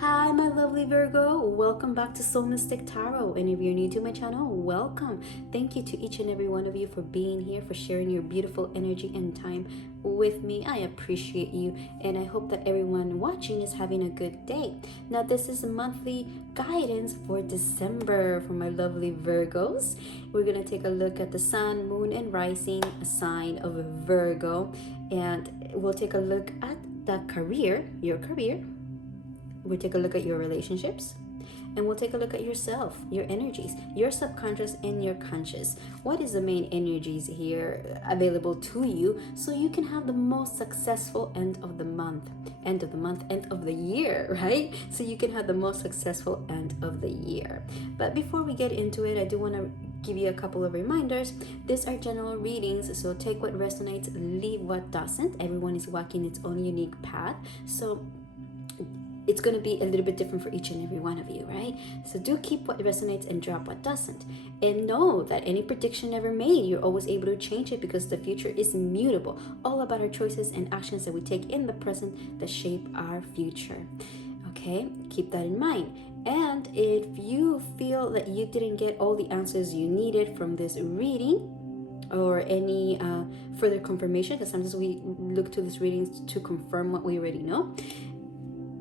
Hi, my lovely Virgo. Welcome back to Soul Mystic Tarot. And if you're new to my channel, welcome. Thank you to each and every one of you for being here, for sharing your beautiful energy and time with me. I appreciate you, and I hope that everyone watching is having a good day. Now, this is a monthly guidance for December for my lovely Virgos. We're going to take a look at the sun, moon, and rising sign of Virgo, and we'll take a look at the career, your career. We'll take a look at your relationships, and we'll take a look at yourself, your energies, your subconscious and your conscious. What is the main energies here available to you so you can have the most successful end of the month, end of the year, right? So you can have the most successful end of the year. But before we get into it, I do want to give you a couple of reminders. These are general readings, so take what resonates, leave what doesn't. Everyone is walking its own unique path, so it's going to be a little bit different for each and every one of you, right? So do keep what resonates and drop what doesn't. And know that any prediction ever made, you're always able to change it because the future is immutable. All about our choices and actions that we take in the present that shape our future. Okay, keep that in mind. And if you feel that you didn't get all the answers you needed from this reading, or any further confirmation, because sometimes we look to these readings to confirm what we already know,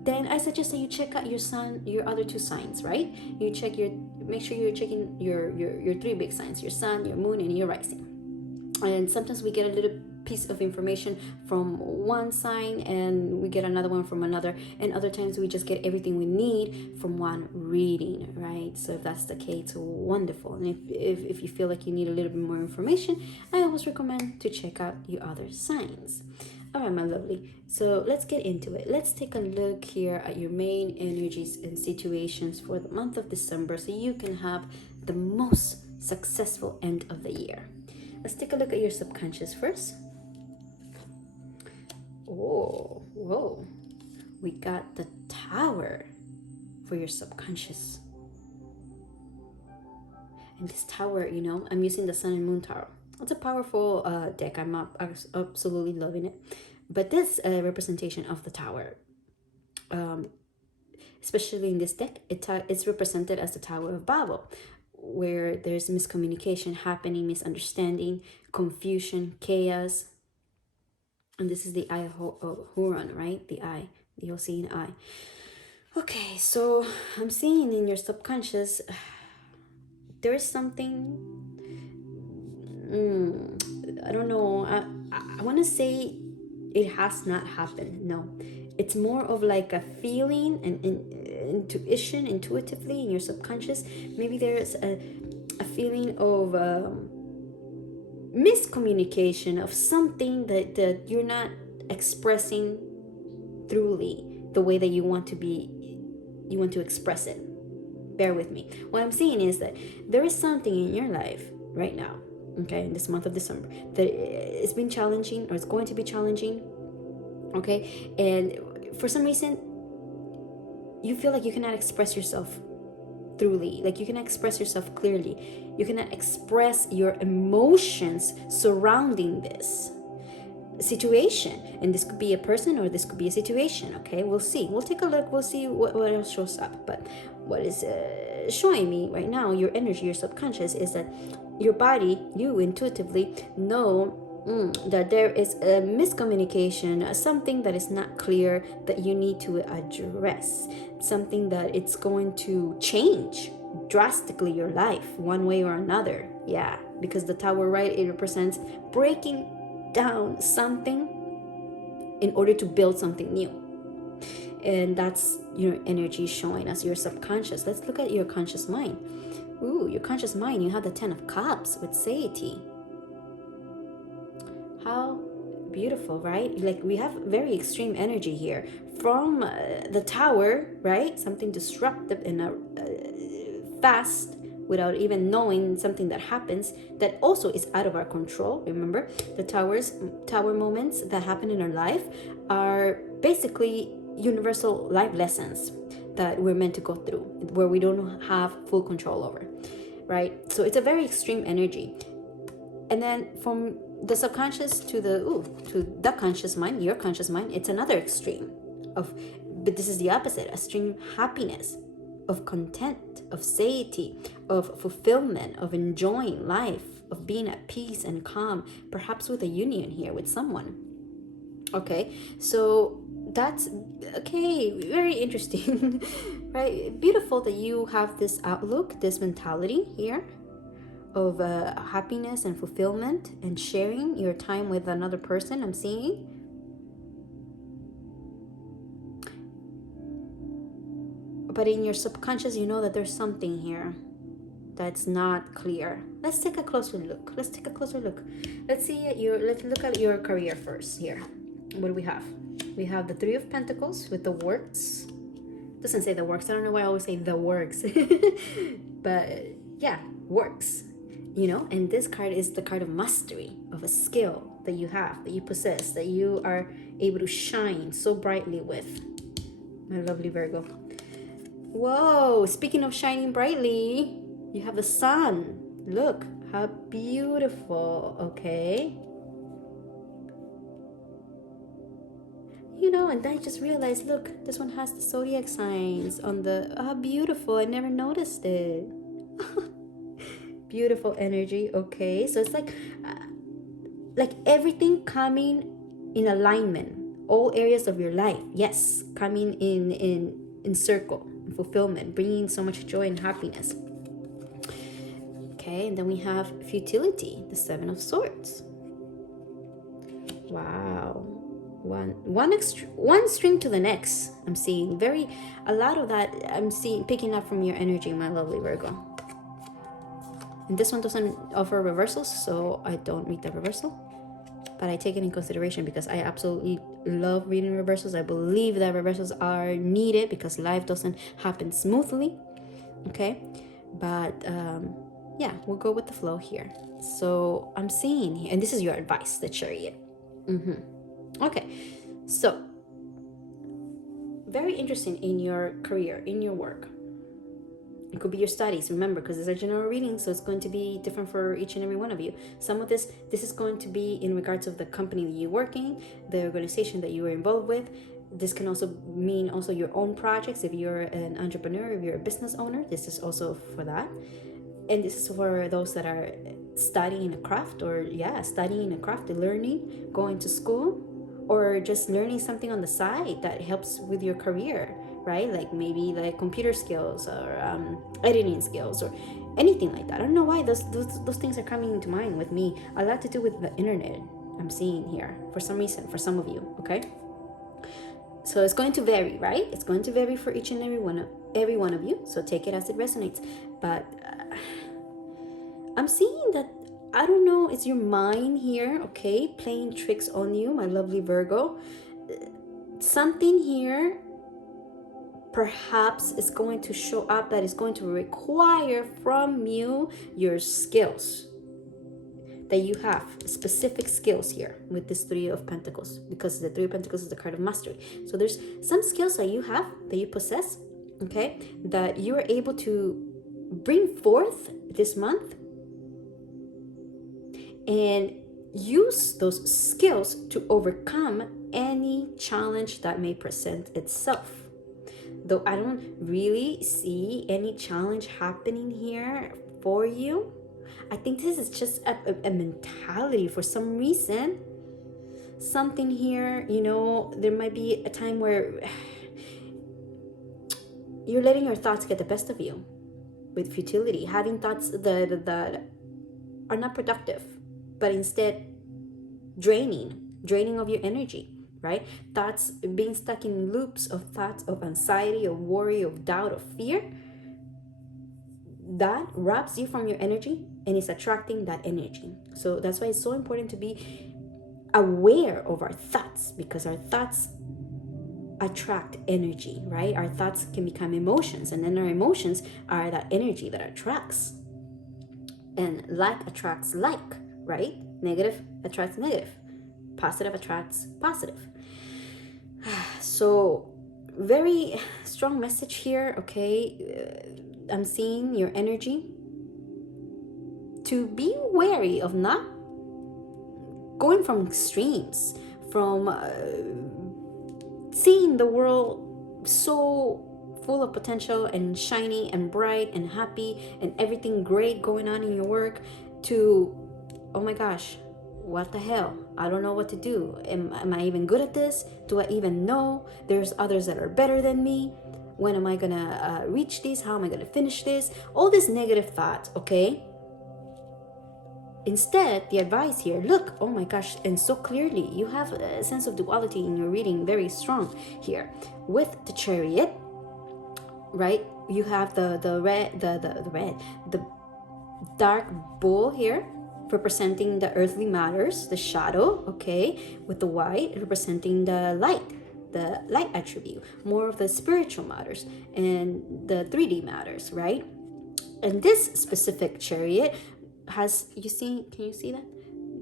then I suggest that you check out your sun, your other two signs, right? Make sure you're checking your three big signs: your sun, your moon, and your rising. And sometimes we get a little piece of information from one sign and we get another one from another, and other times we just get everything we need from one reading, right? So if that's the case, wonderful. And if you feel like you need a little bit more information, I always recommend to check out your other signs. All right, my lovely. So let's get into it. Let's take a look here at your main energies and situations for the month of December so you can have the most successful end of the year. Let's take a look at your subconscious first. Oh, whoa. We got the Tower for your subconscious. And this Tower, you know, I'm using the Sun and Moon Tarot. It's a powerful deck. I'm absolutely loving it. But this representation of the Tower, especially in this deck, it's represented as the Tower of Babel, where there's miscommunication happening, misunderstanding, confusion, chaos. And this is the Eye of Huron, right? The eye, the all-seeing eye. Okay, so I'm seeing in your subconscious, there is something, I don't know, I want to say it has not happened. No, it's more of like a feeling and intuition, intuitively in your subconscious. Maybe there's a feeling of miscommunication of something that you're not expressing truly the way that you want to express it. Bear with me. What I'm saying is that there is something in your life right now, okay, in this month of December, that it's been challenging, or it's going to be challenging, okay? And for some reason, you feel like you cannot express yourself truly, like you cannot express yourself clearly. You cannot express your emotions surrounding this situation. And this could be a person or this could be a situation, okay? We'll see. We'll take a look. We'll see what else shows up. But what is showing me right now, your energy, your subconscious, is that your body, you intuitively know that there is a miscommunication, something that is not clear that you need to address, something that it's going to change drastically your life one way or another. Yeah, because the Tower, right, it represents breaking down something in order to build something new. And that's your energy showing us, your subconscious. Let's look at your conscious mind. Ooh, your conscious mind, you have the 10 of Cups with satiety. How beautiful, right? Like, we have very extreme energy here from the Tower, right? Something disruptive and fast, without even knowing, something that happens that also is out of our control. Remember, the tower moments that happen in our life are basically universal life lessons that we're meant to go through, where we don't have full control over, right? So it's a very extreme energy. And then from the subconscious to the conscious mind, your conscious mind, it's another extreme of But this is the opposite, a extreme happiness, of content, of satiety, of fulfillment, of enjoying life, of being at peace and calm, perhaps with a union here with someone. Okay, so that's okay, very interesting. Right? Beautiful that you have this outlook, this mentality here of happiness and fulfillment and sharing your time with another person. I'm seeing. But in your subconscious, you know that there's something here that's not clear. Let's take a closer look. Let's see let's look at your career first here. What do we have? We have the Three of Pentacles with the works. Doesn't say the works. I don't know why I always say the works. But yeah, works. And this card is the card of mastery, of a skill that you have, that you possess, that you are able to shine so brightly with. My lovely Virgo. Whoa, speaking of shining brightly, you have the sun. Look, how beautiful, okay? And I just realized, look, this one has the zodiac signs on the, how beautiful, I never noticed it. Beautiful energy, okay? So it's like everything coming in alignment, all areas of your life, yes, coming in circle, in fulfillment, bringing so much joy and happiness. Okay, and then we have futility, the Seven of Swords. Wow. One string to the next. I'm seeing a lot of that. I'm seeing picking up from your energy, my lovely Virgo. And this one doesn't offer reversals, so I don't read the reversal, but I take it in consideration because I absolutely love reading reversals. I believe that reversals are needed because life doesn't happen smoothly. Okay, but yeah, we'll go with the flow here. So I'm seeing here, and this is your advice, the Chariot. Okay, so very interesting in your career, in your work. It could be your studies, remember, because it's a general reading, so it's going to be different for each and every one of you. Some of this is going to be in regards of the company that you're working, the organization that you are involved with. This can also mean also your own projects. If you're an entrepreneur, if you're a business owner, this is also for that. And this is for those that are studying a craft, learning, going to school, or just learning something on the side that helps with your career, right? Like maybe like computer skills or editing skills or anything like that. I don't know why those things are coming into mind with me. A lot to do with the internet, I'm seeing here for some reason, for some of you, okay? So it's going to vary, right? It's going to vary for each and every one of you. So take it as it resonates. But I'm seeing that, I don't know, it's your mind here, okay, playing tricks on you, my lovely Virgo. Something here perhaps is going to show up that is going to require from you your skills that you have, specific skills here with this Three of Pentacles, because the Three of Pentacles is the card of mastery. So there's some skills that you have, that you possess, okay, that you are able to bring forth this month and use those skills to overcome any challenge that may present itself. Though I don't really see any challenge happening here for you, I think this is just a mentality for some reason. Something here, there might be a time where you're letting your thoughts get the best of you with futility, having thoughts that are not productive, but instead draining of your energy, right? Thoughts, being stuck in loops of thoughts of anxiety, of worry, of doubt, of fear, that robs you from your energy and is attracting that energy. So that's why it's so important to be aware of our thoughts, because our thoughts attract energy, right? Our thoughts can become emotions, and then our emotions are that energy that attracts. And like attracts like, right? Negative attracts negative. Positive attracts positive. So very strong message here, okay? I'm seeing your energy to be wary of not going from extremes, from seeing the world so full of potential and shiny and bright and happy and everything great going on in your work, to, oh my gosh, what the hell? I don't know what to do. Am I even good at this? Do I even know? There's others that are better than me. When am I gonna reach this? How am I gonna finish this? All these negative thoughts, okay? Instead, the advice here, look, oh my gosh, and so clearly, you have a sense of duality in your reading very strong here. With the Chariot, right? You have the dark bull here, representing the earthly matters, the shadow, okay, with the white representing the light attribute, more of the spiritual matters and the 3D matters, right? And this specific Chariot has, can you see that?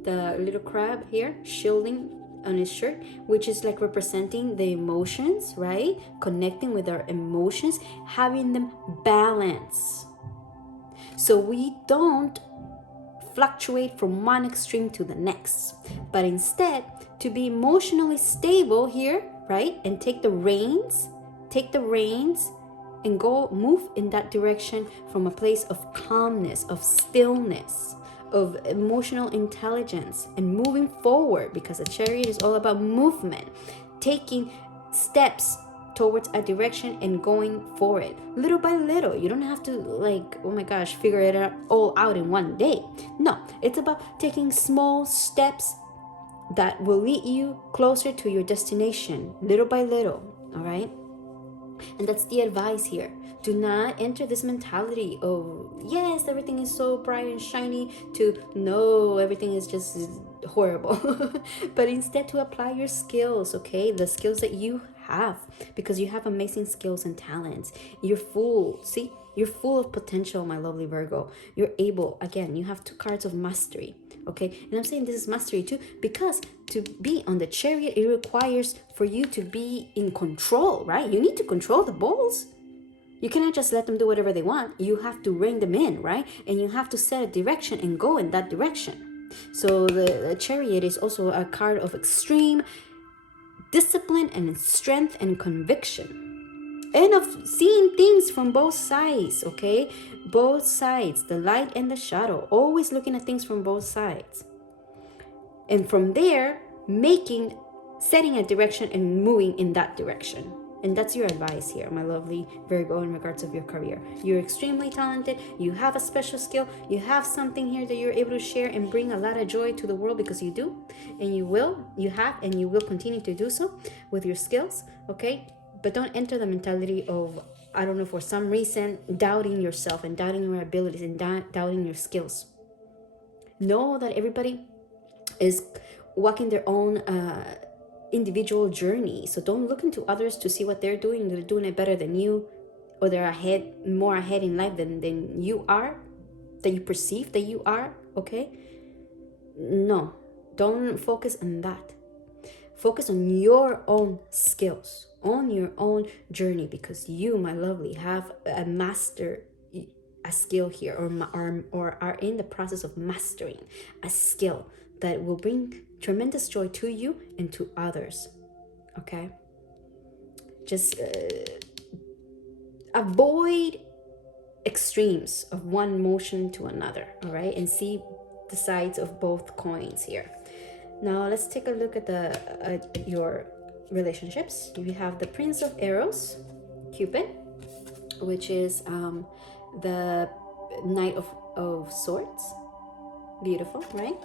The little crab here shielding on his shirt, which is like representing the emotions, right? Connecting with our emotions, having them balance. So we don't fluctuate from one extreme to the next, but instead to be emotionally stable here, right? And take the reins and go move in that direction from a place of calmness, of stillness, of emotional intelligence, and moving forward, because a Chariot is all about movement, taking steps towards a direction and going for it little by little. You don't have to, like, oh my gosh, figure it all out in one day. No, it's about taking small steps that will lead you closer to your destination little by little. All right. And that's the advice here. Do not enter this mentality of, yes, everything is so bright and shiny, to no, everything is just horrible. But instead to apply your skills, okay? The skills that you have, because you have amazing skills and talents. You're full of potential, my lovely Virgo. You're able, again, you have 2 cards of mastery, okay? And I'm saying this is mastery too, because to be on the Chariot, it requires for you to be in control, right? You need to control the bulls. You cannot just let them do whatever they want. You have to rein them in, right? And you have to set a direction and go in that direction. So the Chariot is also a card of extreme discipline and strength and conviction, and of seeing things from both sides, okay? Both sides, the light and the shadow, always looking at things from both sides. And from there, setting a direction and moving in that direction. And that's your advice here, my lovely Virgo, in regards of your career. You're extremely talented. You have a special skill. You have something here that you're able to share and bring a lot of joy to the world, because you do. And you will continue to do so with your skills, okay? But don't enter the mentality of, I don't know, for some reason, doubting yourself and doubting your abilities and doubting your skills. Know that everybody is walking their own individual journey. So don't look into others to see what they're doing. They're doing it better than you, or they're more ahead in life than you are, that you perceive that you are, okay? No, don't focus on that. Focus on your own skills, on your own journey, because you, my lovely, have a skill here, or are in the process of mastering a skill that will bring tremendous joy to you and to others, okay? Just avoid extremes of one motion to another, all right? And see the sides of both coins here. Now let's take a look at your relationships. You have the Prince of Arrows, Cupid, which is the Knight of Swords. Beautiful, right?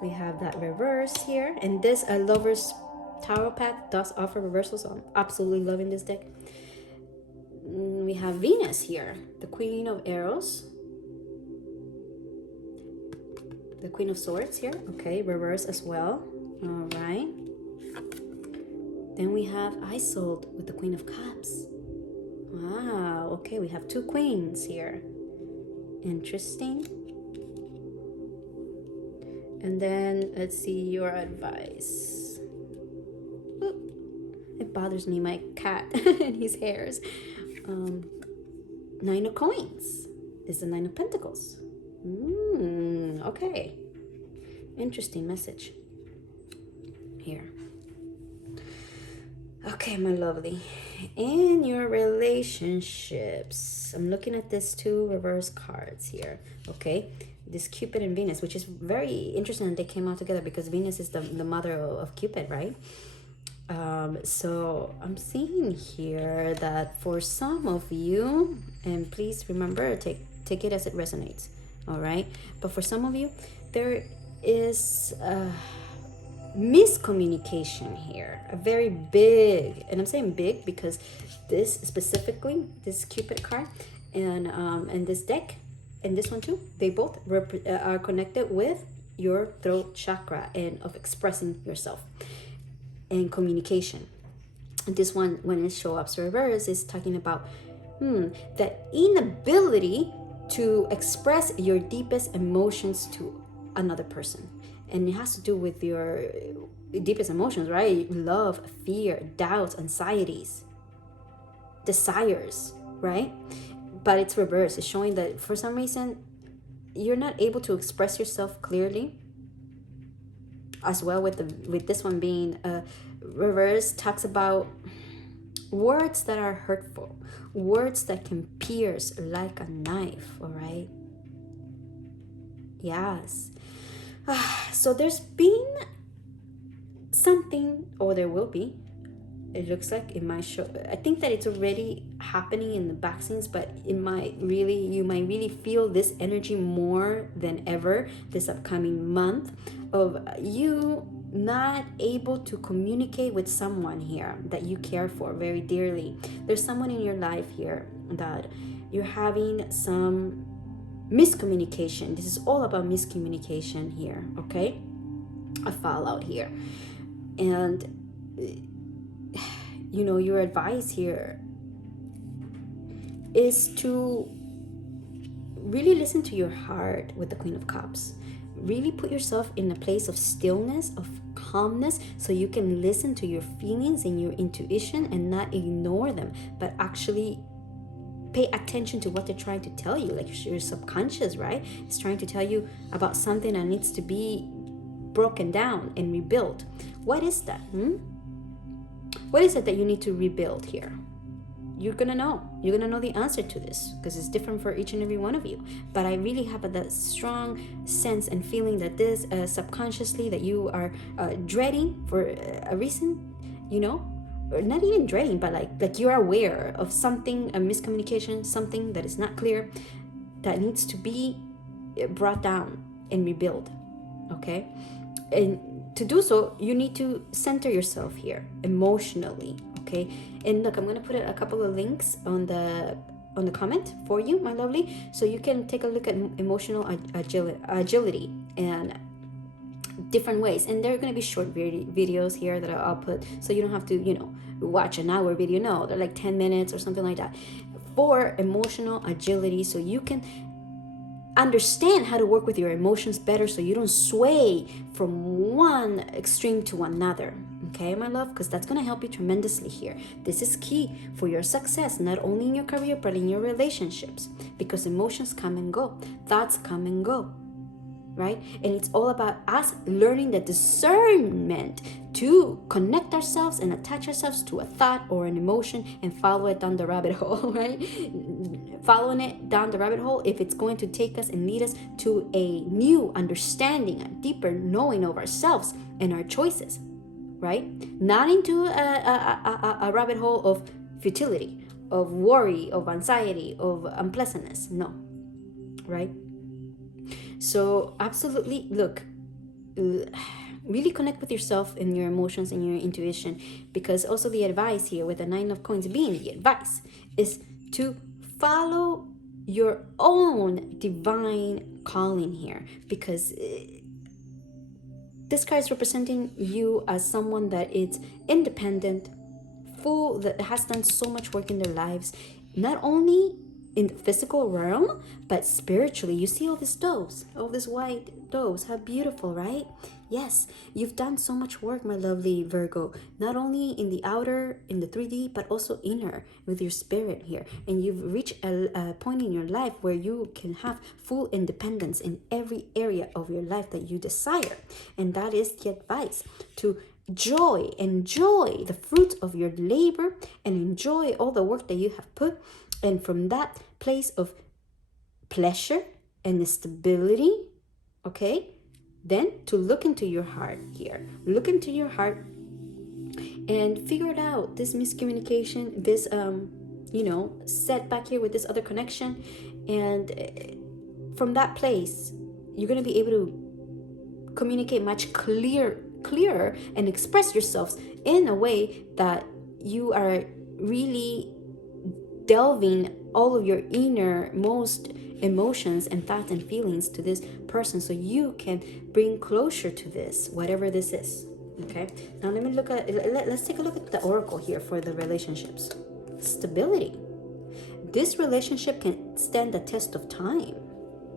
We have that reverse here, and this Lover's Tarot path does offer reversals, so I'm absolutely loving this deck. We have Venus here, the Queen of Arrows, the Queen of Swords here, okay, reverse as well. All right. Then we have Isolde with the Queen of Cups. Wow, okay, we have 2 queens here. Interesting. And then let's see your advice. Ooh, it bothers me, my cat and his hairs. 9 of Coins is the 9 of Pentacles. Okay. Interesting message here. Okay. Okay, my lovely. In your relationships, I'm looking at these two reverse cards here. Okay, this Cupid and Venus, which is very interesting that they came out together because Venus is the mother of Cupid, right? So I'm seeing here that for some of you, and please remember, take it as it resonates, all right? But for some of you, there is miscommunication here, a very big, and I'm saying big because this specifically, this Cupid card and this deck and this one too, they both are connected with your throat chakra and of expressing yourself and communication. And this one, when it shows up reverse, is talking about the inability to express your deepest emotions to another person. And it has to do with your deepest emotions, right? Love, fear, doubts, anxieties, desires, right? But it's reverse. It's showing that for some reason you're not able to express yourself clearly. As well with this one being reverse, talks about words that are hurtful, words that can pierce like a knife, all right? Yes. So there's been something, or there will be, it looks like it might show, I think that it's already happening in the back scenes, but you might really feel this energy more than ever this upcoming month of you not able to communicate with someone here that you care for very dearly. There's someone in your life here that you're having some miscommunication. This is all about miscommunication here, okay? A fallout here. And you know, your advice here is to really listen to your heart with the Queen of Cups. Really put yourself in a place of stillness, of calmness, so you can listen to your feelings and your intuition and not ignore them, but actually pay attention to what they're trying to tell you. Like your subconscious, right? It's trying to tell you about something that needs to be broken down and rebuilt. What is that? What is it that you need to rebuild here? You're gonna know the answer to this because it's different for each and every one of you. But I really have that strong sense and feeling that this subconsciously that you are dreading for a reason, you know, or not even dreading, but like you're aware of something, a miscommunication, something that is not clear, that needs to be brought down and rebuilt. Okay, and to do so, you need to center yourself here emotionally. Okay, and look, I'm gonna put a couple of links on the comment for you, my lovely, so you can take a look at emotional agility and different ways. And there are going to be short videos here that I'll put, so you don't have to, you know, watch an hour video. No, they're like 10 minutes or something like that for emotional agility, so you can understand how to work with your emotions better, so you don't sway from one extreme to another. Okay, my love, because that's going to help you tremendously here. This is key for your success, not only in your career but in your relationships, because emotions come and go, thoughts come and go, right? And it's all about us learning the discernment to connect ourselves and attach ourselves to a thought or an emotion and follow it down the rabbit hole, right? Following it down the rabbit hole, if it's going to take us and lead us to a new understanding, a deeper knowing of ourselves and our choices, right? Not into a rabbit hole of futility, of worry, of anxiety, of unpleasantness. No, right? So absolutely, look, really connect with yourself and your emotions and your intuition, because also the advice here with the 9 of coins being the advice is to follow your own divine calling here, because this card is representing you as someone that is independent, full, that has done so much work in their lives, not only in the physical realm but spiritually. You see all these doves, all these white doves, how beautiful, right? Yes, you've done so much work, my lovely Virgo, not only in the outer, in the 3D, but also inner with your spirit here. And you've reached a point in your life where you can have full independence in every area of your life that you desire. And that is the advice, to enjoy the fruit of your labor, and enjoy all the work that you have put. And from that place of pleasure and stability, okay, then to look into your heart here. Look into your heart and figure it out. This miscommunication, this setback here with this other connection, and from that place, you're gonna be able to communicate much clearer and express yourselves in a way that you are really delving all of your innermost emotions and thoughts and feelings to this person, so you can bring closure to this, whatever this is. Okay, now let's take a look at the oracle here for the relationships. Stability. This relationship can stand the test of time.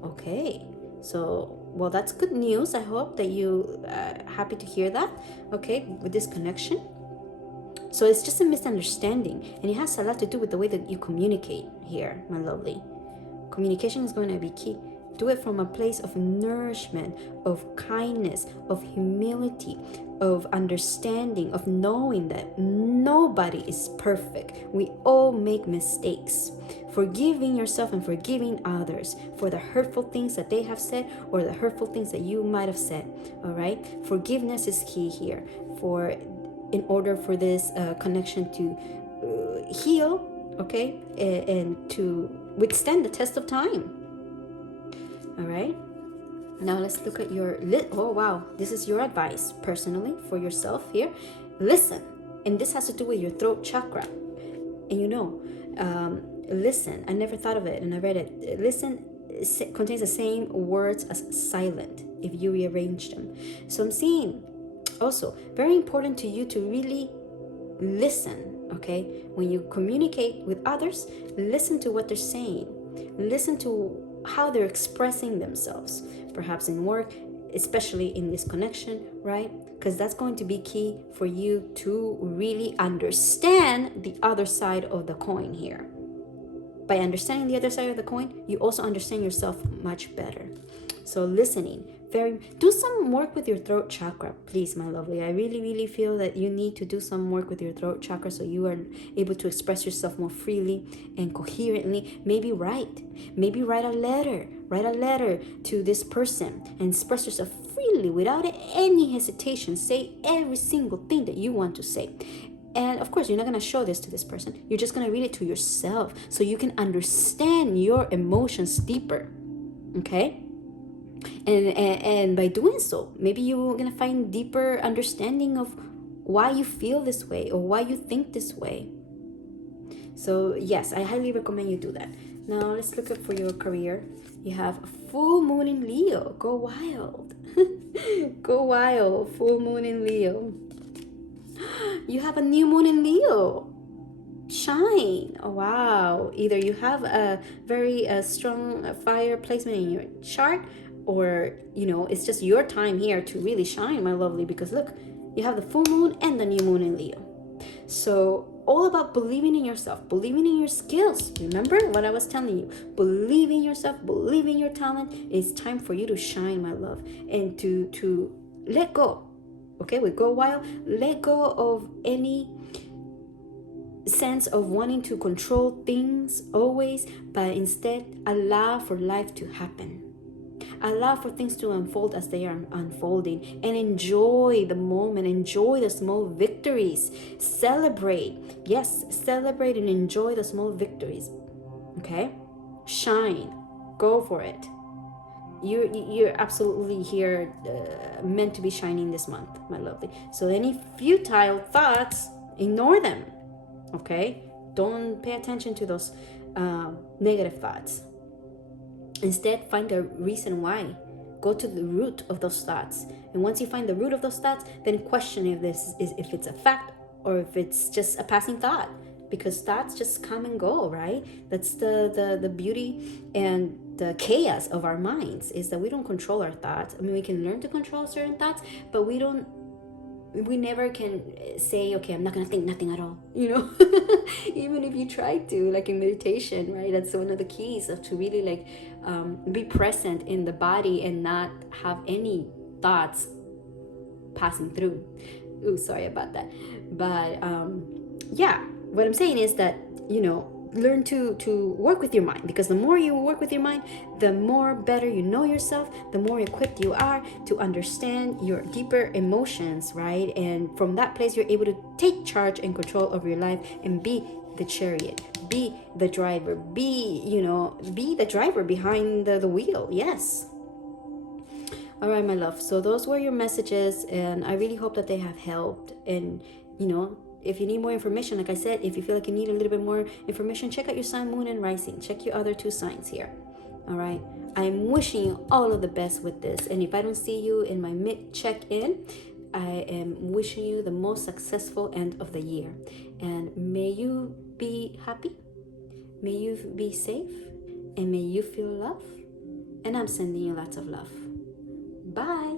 Okay, so well, that's good news. I hope that you happy to hear that. Okay, with this connection. So it's just a misunderstanding, and it has a lot to do with the way that you communicate here, my lovely. Communication is going to be key. Do it from a place of nourishment, of kindness, of humility, of understanding, of knowing that nobody is perfect. We all make mistakes. Forgiving yourself and forgiving others for the hurtful things that they have said or the hurtful things that you might have said. All right? Forgiveness is key here in order for this connection to heal, okay, and to withstand the test of time. All right, now let's look at your oh wow, this is your advice personally for yourself here. Listen, and this has to do with your throat chakra. And listen, I never thought of it, and I read it. Listen contains the same words as silent if you rearrange them. So I'm seeing also very important to you to really listen. Okay, when you communicate with others, listen to what they're saying. Listen to how they're expressing themselves, perhaps in work, especially in this connection, right? Because that's going to be key for you to really understand the other side of the coin here. By understanding the other side of the coin, you also understand yourself much better. So listening, do some work with your throat chakra, please, my lovely. I really feel that you need to do some work with your throat chakra so you are able to express yourself more freely and coherently. Maybe write a letter to this person and express yourself freely without any hesitation. Say every single thing that you want to say. And of course, you're not going to show this to this person. You're just going to read it to yourself so you can understand your emotions deeper. Okay? And by doing so, maybe you're going to find deeper understanding of why you feel this way or why you think this way. So yes, I highly recommend you do that. Now let's look at for your career. You have full moon in Leo. Go wild. Go wild. Full moon in Leo. You have a new moon in Leo. Shine. Oh, wow. Either you have a very strong fire placement in your chart, or it's just your time here to really shine, my lovely, because look, you have the full moon and the new moon in Leo. So all about believing in yourself, believing in your skills. Remember what I was telling you, believe in yourself, believe in your talent. It's time for you to shine, my love, and to let go. Okay, we go wild. Let go of any sense of wanting to control things always, but instead allow for life to happen. Allow for things to unfold as they are unfolding, and enjoy the moment. Enjoy the small victories. Celebrate. Yes, celebrate and enjoy the small victories. Okay? Shine. Go for it. You're absolutely here meant to be shining this month, my lovely. So any futile thoughts, ignore them. Okay? Don't pay attention to those negative thoughts. Instead, find the reason why. Go to the root of those thoughts. And once you find the root of those thoughts, then question if it's a fact or if it's just a passing thought. Because thoughts just come and go, right? That's the beauty and the chaos of our minds, is that we don't control our thoughts. I mean, we can learn to control certain thoughts, but we never can say, okay, I'm not gonna think nothing at all, even if you try to, like in meditation, right? That's one of the keys of to really be present in the body and not have any thoughts passing through. Ooh, sorry about that. But yeah, what I'm saying is that, learn to work with your mind, because the more you work with your mind, the more better you know yourself, the more equipped you are to understand your deeper emotions, right? And from that place, you're able to take charge and control of your life and be the chariot, be the driver, be the driver behind the wheel. Yes. All right, my love. So those were your messages, and I really hope that they have helped. And if you need more information, like I said, if you feel like you need a little bit more information, check out your sun, moon, and rising. Check your other two signs here. All right. I'm wishing you all of the best with this. And if I don't see you in my mid check-in, I am wishing you the most successful end of the year. And may you be happy, may you be safe, and may you feel love. And I'm sending you lots of love. Bye.